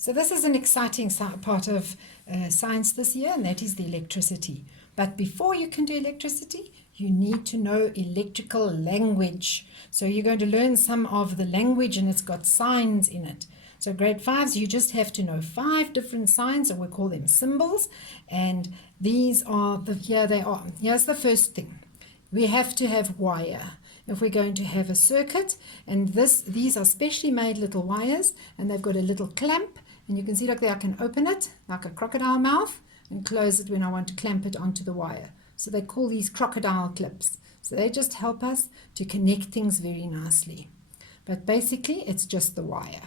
So this is an exciting part of science this year, and that is the electricity. But before you can do electricity, you need to know electrical language. So you're going to learn some of the language, and it's got signs in it. So grade 5s, you just have to know 5 different signs, or we call them symbols. And these are here they are. Here's the first thing. We have to have wire. If we're going to have a circuit, and these are specially made little wires, and they've got a little clamp, and you can see like there I can open it like a crocodile mouth and close it when I want to clamp it onto the wire. So they call these crocodile clips. So they just help us to connect things very nicely. But basically it's just the wire.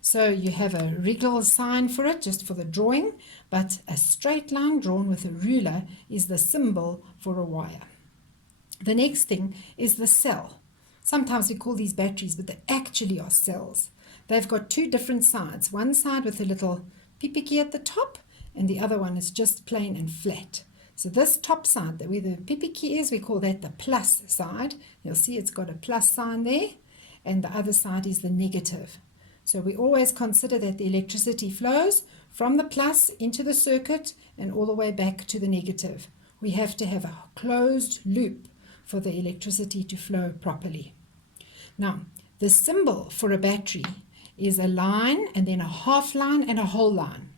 So you have a regal sign for it, just for the drawing, but a straight line drawn with a ruler is the symbol for a wire. The next thing is the cell. Sometimes we call these batteries, but they actually are cells. They've got 2 different sides. One side with a little pipiki at the top, and the other one is just plain and flat. So this top side, where the pipiki is, we call that the plus side. You'll see it's got a plus sign there, and the other side is the negative. So we always consider that the electricity flows from the plus into the circuit and all the way back to the negative. We have to have a closed loop for the electricity to flow properly. Now, the symbol for a battery is a line, and then a half line and a whole line.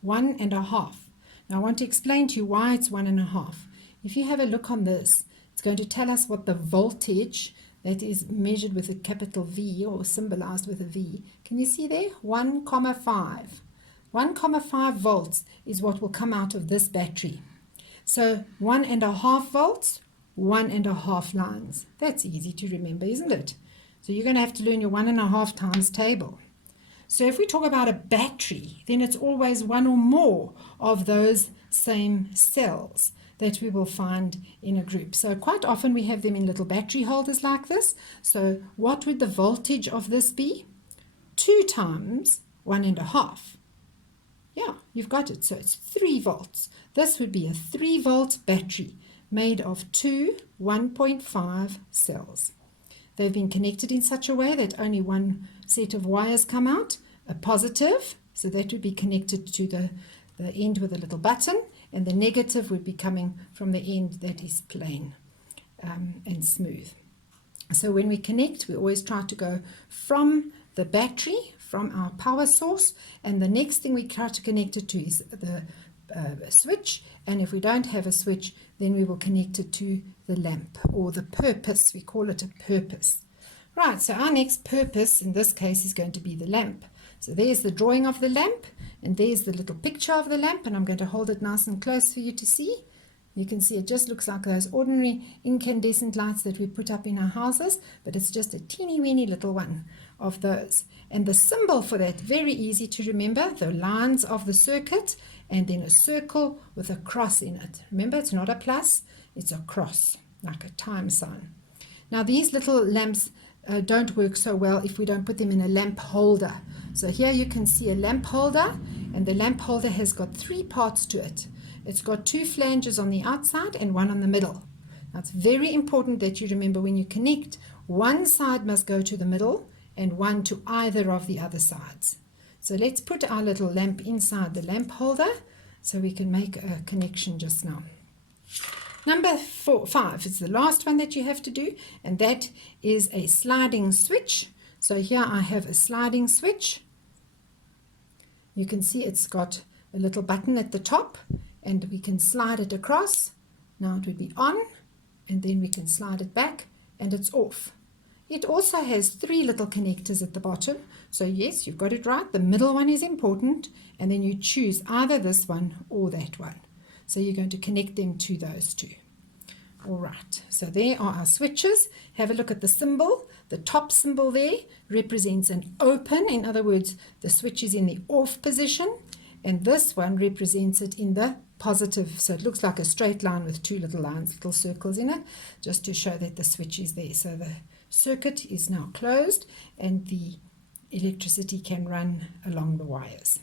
1 and a half. Now I want to explain to you why it's 1 and a half. If you have a look on this, it's going to tell us what the voltage that is measured with a capital V, or symbolized with a V. Can you see there? 1,5. 1,5 volts is what will come out of this battery. So 1.5 volts, 1.5 lines. That's easy to remember, isn't it? So you're going to have to learn your 1.5 times table. So if we talk about a battery, then it's always one or more of those same cells that we will find in a group. So quite often we have them in little battery holders like this. So what would the voltage of this be? 2 times 1.5. Yeah, you've got it. So it's 3 volts. This would be a 3 volt battery made of 2 1.5 cells. They've been connected in such a way that only one set of wires come out, a positive, so that would be connected to the end with a little button, and the negative would be coming from the end that is plain and smooth. So when we connect, we always try to go from the battery, from our power source, and the next thing we try to connect it to is the switch, and if we don't have a switch, then we will connect it to the lamp, or the purpose. We call it a purpose. Right, so our next purpose in this case is going to be the lamp. So there's the drawing of the lamp, and there's the little picture of the lamp, and I'm going to hold it nice and close for you to see. You can see it just looks like those ordinary incandescent lights that we put up in our houses, but it's just a teeny weeny little one of those. And the symbol for that, very easy to remember, the lines of the circuit, and then a circle with a cross in it. Remember, it's not a plus, it's a cross, like a time sign. Now these little lamps don't work so well if we don't put them in a lamp holder. So here you can see a lamp holder, and the lamp holder has got 3 parts to it. It's got 2 flanges on the outside and 1 on the middle. Now it's very important that you remember when you connect, one side must go to the middle and one to either of the other sides. So let's put our little lamp inside the lamp holder so we can make a connection just now. Number 5 is the last one that you have to do, and that is a sliding switch. So here I have a sliding switch. You can see it's got a little button at the top, and we can slide it across. Now it would be on, and then we can slide it back, and it's off. It also has 3 little connectors at the bottom. So yes, you've got it right. The middle one is important, and then you choose either this one or that one. So you're going to connect them to those 2. All right, so there are our switches. Have a look at the symbol. The top symbol there represents an open. In other words, the switch is in the off position, and this one represents it in the positive. So it looks like a straight line with 2 little lines, little circles in it, just to show that the switch is there. So the circuit is now closed, and the electricity can run along the wires.